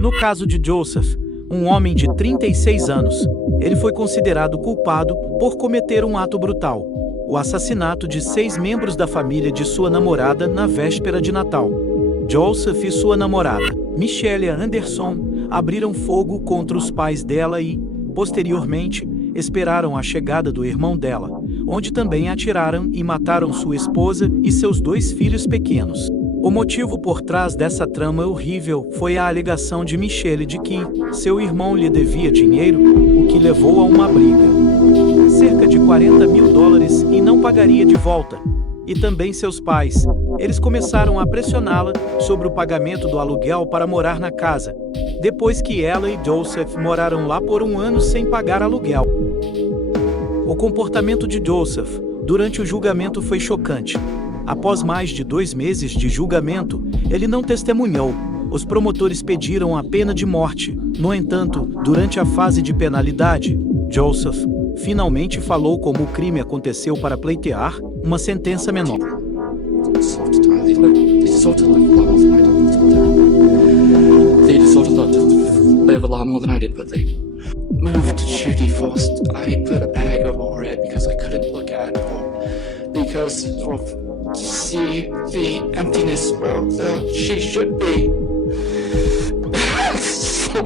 No caso de Joseph, um homem de 36 anos, ele foi considerado culpado por cometer um ato brutal, o assassinato de 6 membros da família de sua namorada na véspera de Natal. Joseph e sua namorada, Michelle Anderson, abriram fogo contra os pais dela e, posteriormente, esperaram a chegada do irmão dela, onde também atiraram e mataram sua esposa e seus 2 filhos pequenos. O motivo por trás dessa trama horrível foi a alegação de Michelle de que seu irmão lhe devia dinheiro, o que levou a uma briga. Cerca de $40 mil e não pagaria de volta. E também seus pais. Eles começaram a pressioná-la sobre o pagamento do aluguel para morar na casa, depois que ela e Joseph moraram lá por 1 ano sem pagar aluguel. O comportamento de Joseph durante o julgamento foi chocante. Após mais de 2 meses de julgamento, ele não testemunhou. Os promotores pediram a pena de morte. No entanto, durante a fase de penalidade, Joseph finalmente falou como o crime aconteceu para pleitear uma sentença menor. Moved to Judy first. I put a bag over it because I couldn't look at her because of see the emptiness where she should be. So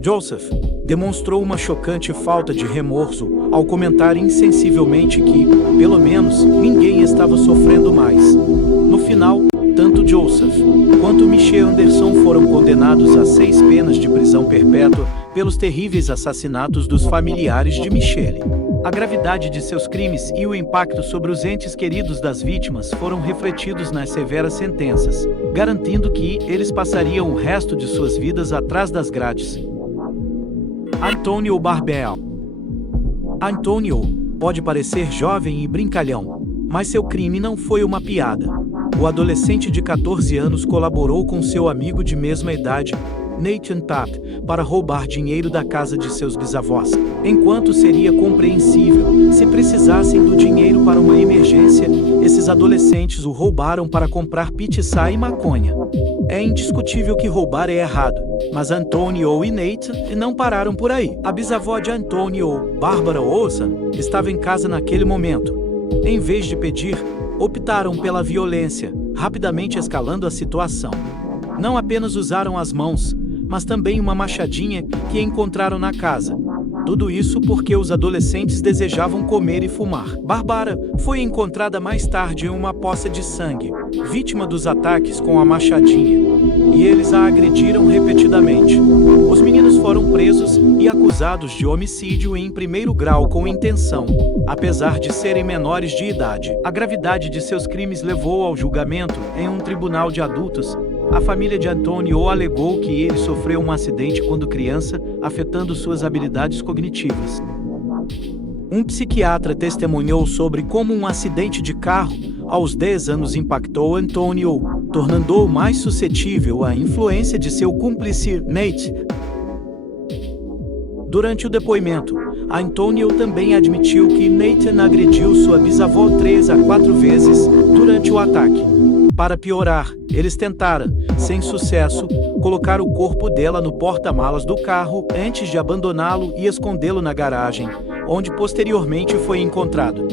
Joseph demonstrou uma chocante falta de remorso ao comentar insensivelmente que, pelo menos, ninguém estava sofrendo mais. No final, tanto Joseph quanto Michelle Anderson foram condenados a 6 penas de prisão perpétua pelos terríveis assassinatos dos familiares de Michelle. A gravidade de seus crimes e o impacto sobre os entes queridos das vítimas foram refletidos nas severas sentenças, garantindo que eles passariam o resto de suas vidas atrás das grades. Antonio Barbell. Antonio pode parecer jovem e brincalhão, mas seu crime não foi uma piada. O adolescente de 14 anos colaborou com seu amigo de mesma idade, Nathan Tapp, para roubar dinheiro da casa de seus bisavós, enquanto seria compreensível se precisassem do dinheiro para uma emergência. Esses adolescentes o roubaram para comprar pizza e maconha. É indiscutível que roubar é errado, mas Antonio e Nathan não pararam por aí. A bisavó de Antonio, Barbara Olson, estava em casa naquele momento. Em vez de pedir, optaram pela violência, rapidamente escalando a situação. Não apenas usaram as mãos, mas também uma machadinha que encontraram na casa. Tudo isso porque os adolescentes desejavam comer e fumar. Barbara foi encontrada mais tarde em uma poça de sangue, vítima dos ataques com a machadinha, e eles a agrediram repetidamente. Os meninos foram presos e acusados de homicídio em 1º grau com intenção, apesar de serem menores de idade. A gravidade de seus crimes levou ao julgamento em um tribunal de adultos. A família de Antonio alegou que ele sofreu um acidente quando criança, afetando suas habilidades cognitivas. Um psiquiatra testemunhou sobre como um acidente de carro, aos 10 anos, impactou Antonio, tornando-o mais suscetível à influência de seu cúmplice, Nate. Durante o depoimento, Antonio também admitiu que Nathan agrediu sua bisavó 3 a 4 vezes durante o ataque. Para piorar, eles tentaram, sem sucesso, colocar o corpo dela no porta-malas do carro antes de abandoná-lo e escondê-lo na garagem, onde posteriormente foi encontrado.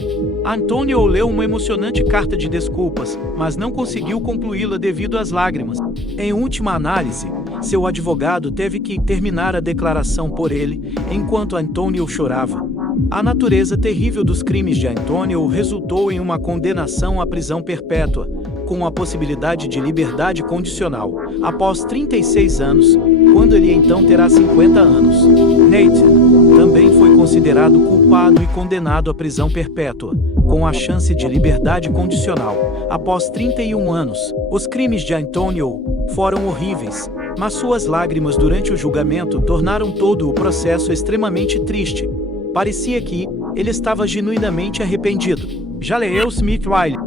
Antonio leu uma emocionante carta de desculpas, mas não conseguiu concluí-la devido às lágrimas. Em última análise, seu advogado teve que terminar a declaração por ele, enquanto Antonio chorava. A natureza terrível dos crimes de Antonio resultou em uma condenação à prisão perpétua, com a possibilidade de liberdade condicional, após 36 anos, quando ele então terá 50 anos. Nathan também foi considerado culpado e condenado à prisão perpétua, com a chance de liberdade condicional, após 31 anos. Os crimes de Antonio foram horríveis, mas suas lágrimas durante o julgamento tornaram todo o processo extremamente triste. Parecia que ele estava genuinamente arrependido. Jaleel Smith Wiley.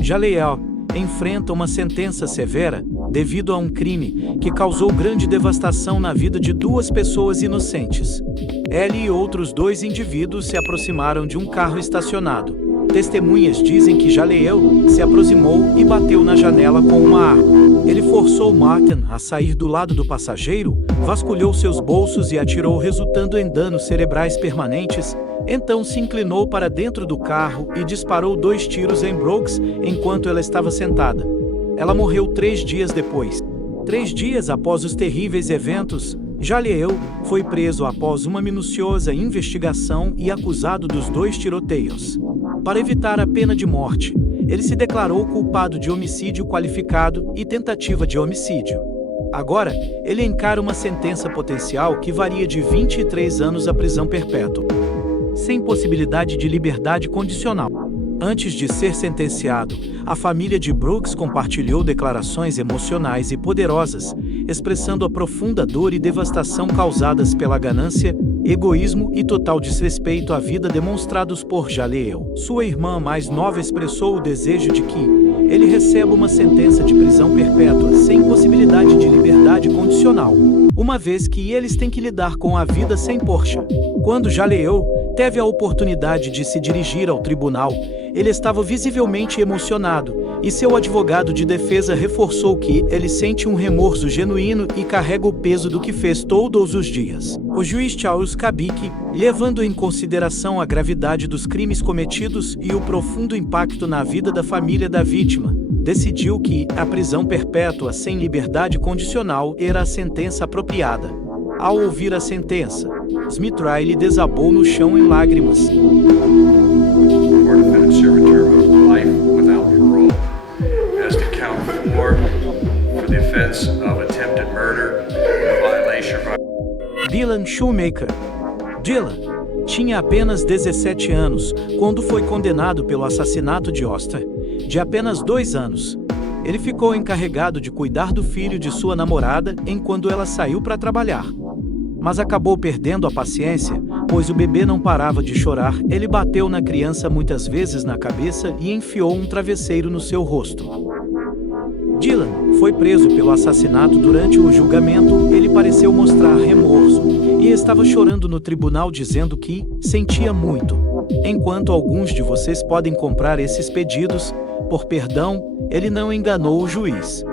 Jaleel enfrenta uma sentença severa devido a um crime que causou grande devastação na vida de 2 pessoas inocentes. Ele e outros 2 indivíduos se aproximaram de um carro estacionado. Testemunhas dizem que Jaleel se aproximou e bateu na janela com uma arma. Ele forçou Martin a sair do lado do passageiro, vasculhou seus bolsos e atirou, resultando em danos cerebrais permanentes. Então se inclinou para dentro do carro e disparou 2 tiros em Brooks enquanto ela estava sentada. Ela morreu 3 dias depois. 3 dias após os terríveis eventos, Jaleel foi preso após uma minuciosa investigação e acusado dos 2 tiroteios. Para evitar a pena de morte, ele se declarou culpado de homicídio qualificado e tentativa de homicídio. Agora, ele encara uma sentença potencial que varia de 23 anos à prisão perpétua, sem possibilidade de liberdade condicional. Antes de ser sentenciado, a família de Brooks compartilhou declarações emocionais e poderosas, expressando a profunda dor e devastação causadas pela ganância, egoísmo e total desrespeito à vida demonstrados por Jaleel. Sua irmã mais nova expressou o desejo de que ele receba uma sentença de prisão perpétua sem possibilidade de liberdade condicional, uma vez que eles têm que lidar com a vida sem Porsche. Quando Jaleel teve a oportunidade de se dirigir ao tribunal, ele estava visivelmente emocionado, e seu advogado de defesa reforçou que ele sente um remorso genuíno e carrega o peso do que fez todos os dias. O juiz Charles Kabik, levando em consideração a gravidade dos crimes cometidos e o profundo impacto na vida da família da vítima, decidiu que a prisão perpétua sem liberdade condicional era a sentença apropriada. Ao ouvir a sentença, Smith Riley desabou no chão em lágrimas. Dylan Shoemaker. Dylan tinha apenas 17 anos quando foi condenado pelo assassinato de Oster, de apenas 2 anos. Ele ficou encarregado de cuidar do filho de sua namorada enquanto ela saiu para trabalhar. Mas acabou perdendo a paciência, pois o bebê não parava de chorar. Ele bateu na criança muitas vezes na cabeça e enfiou um travesseiro no seu rosto. Dylan foi preso pelo assassinato. Durante o julgamento, ele pareceu mostrar remorso e estava chorando no tribunal, dizendo que sentia muito. Enquanto alguns de vocês podem comprar esses pedidos por perdão, ele não enganou o juiz.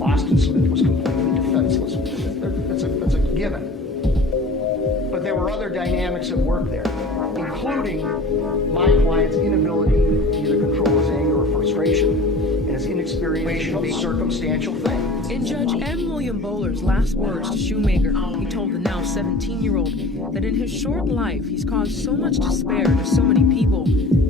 Austin Smith was completely defenseless. That's a given. But there were other dynamics at work there, including my client's inability to either control his anger or frustration, and his inexperience of a circumstantial thing. In Judge M. William Bowler's last words to Shoemaker, he told the now 17-year-old that in his short life he's caused so much despair to so many people.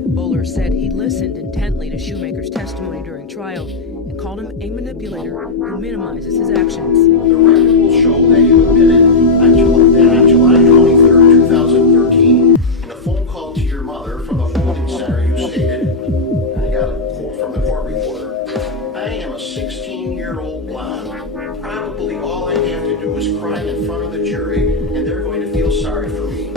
Bowler said he listened intently to Shoemaker's testimony during trial and called him a manipulator who minimizes his actions. The record will show that you admitted on July 23rd, 2013, in a phone call to your mother from the holding center, you stated, and I got a quote from the court reporter, "I am a 16-year-old blonde. Probably all I have to do is cry in front of the jury, and they're going to feel sorry for me."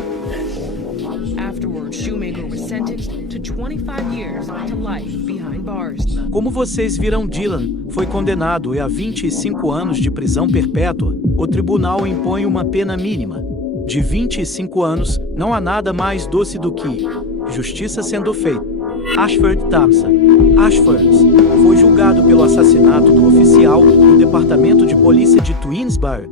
Afterwards, Shoemaker was sentenced to 25 years to life behind bars. Como vocês viram, Dylan foi condenado a 25 anos de prisão perpétua. O tribunal impõe uma pena mínima de 25 anos. Não há nada mais doce do que justiça sendo feita. Ashford Thompson. Ashford foi julgado pelo assassinato do oficial do Departamento de Polícia de Twinsburg,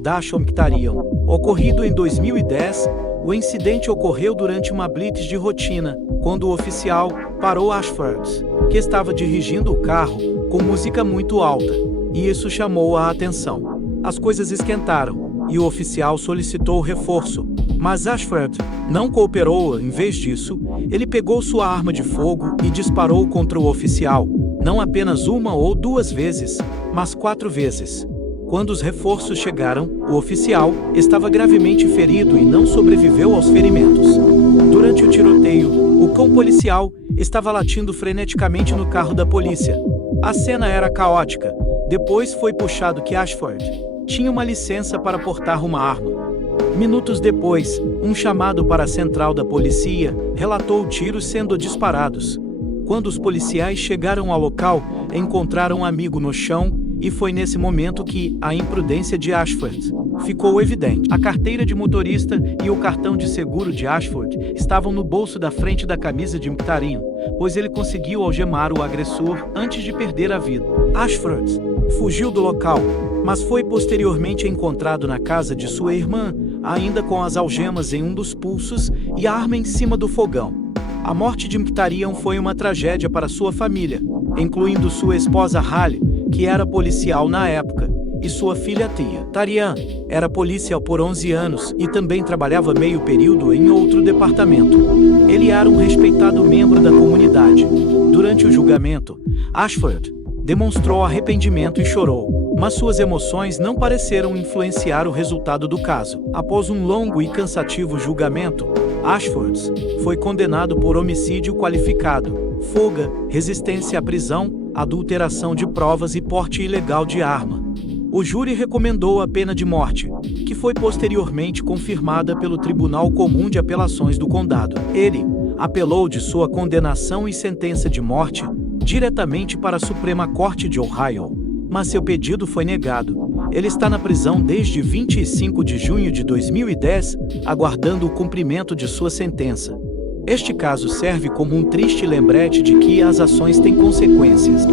Dashon Ktarian, ocorrido em 2010. O incidente ocorreu durante uma blitz de rotina, quando o oficial parou Ashford, que estava dirigindo o carro com música muito alta, e isso chamou a atenção. As coisas esquentaram, e o oficial solicitou reforço, mas Ashford não cooperou. Em vez disso, ele pegou sua arma de fogo e disparou contra o oficial, não apenas 1 ou 2 vezes, mas 4 vezes. Quando os reforços chegaram, o oficial estava gravemente ferido e não sobreviveu aos ferimentos. Durante o tiroteio, o cão policial estava latindo freneticamente no carro da polícia. A cena era caótica. Depois foi puxado que Ashford tinha uma licença para portar uma arma. Minutos depois, um chamado para a central da polícia relatou tiros sendo disparados. Quando os policiais chegaram ao local, encontraram um amigo no chão e foi nesse momento que a imprudência de Ashford ficou evidente. A carteira de motorista e o cartão de seguro de Ashford estavam no bolso da frente da camisa de Mkhitaryan, pois ele conseguiu algemar o agressor antes de perder a vida. Ashford fugiu do local, mas foi posteriormente encontrado na casa de sua irmã, ainda com as algemas em um dos pulsos e a arma em cima do fogão. A morte de Mkhitaryan foi uma tragédia para sua família, incluindo sua esposa Halle, que era policial na época, e sua filha Tia. Mkhitaryan era policial por 11 anos e também trabalhava meio período em outro departamento. Ele era um respeitado membro da comunidade. Durante o julgamento, Ashford demonstrou arrependimento e chorou, mas suas emoções não pareceram influenciar o resultado do caso. Após um longo e cansativo julgamento, Ashford foi condenado por homicídio qualificado, fuga, resistência à prisão, adulteração de provas e porte ilegal de arma. O júri recomendou a pena de morte, que foi posteriormente confirmada pelo Tribunal Comum de Apelações do Condado. Ele apelou de sua condenação e sentença de morte diretamente para a Suprema Corte de Ohio, mas seu pedido foi negado. Ele está na prisão desde 25 de junho de 2010, aguardando o cumprimento de sua sentença. Este caso serve como um triste lembrete de que as ações têm consequências.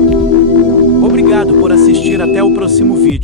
Obrigado por assistir, até o próximo vídeo.